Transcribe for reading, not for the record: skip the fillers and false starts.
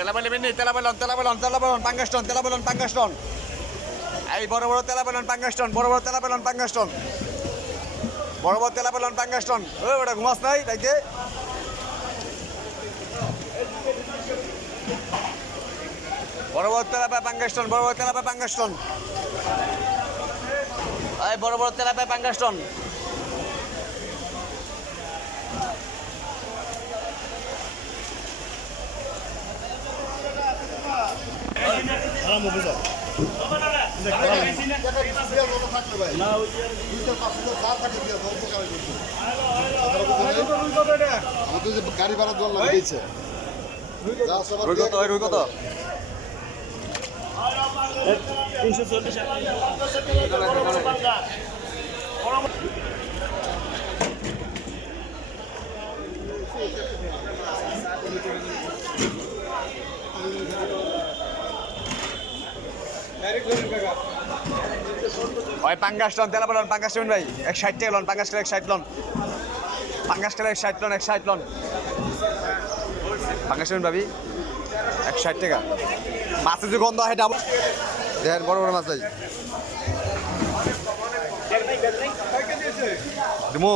তেলাবালি mini তেলাবালন পাঙ্গাস্টন তেলাবালন পাঙ্গাস্টন এই বড় বড় তেলাবালন পাঙ্গাস্টন বড় বড় তেলাবালন পাঙ্গাস্টন বড় বড় তেলাবালন পাঙ্গাস্টন ওই ওটা ঘুমাস নাই তাইকে বড় বড় তেলাপা পাঙ্গাস্টন বড় বড় তেলাপা পাঙ্গাস্টন এই বড় বড় তেলাপা পাঙ্গাস্টন গাড়ি ভাড়া দোয়ার লাগিয়েছে কত 340 ওই পাঙ্গাস্টন তেলাবালন পাঙ্গাস্টন ভাই 160 টাকা লন পাঙ্গাস করে 160 লন পাঙ্গাস করে 160 লন 160 লন পাঙ্গাস্টন ভাবি 160 টাকা মাছের যে গন্ধ হয় ডাবল দেখেন বড় বড় মাছ ভাই দিমু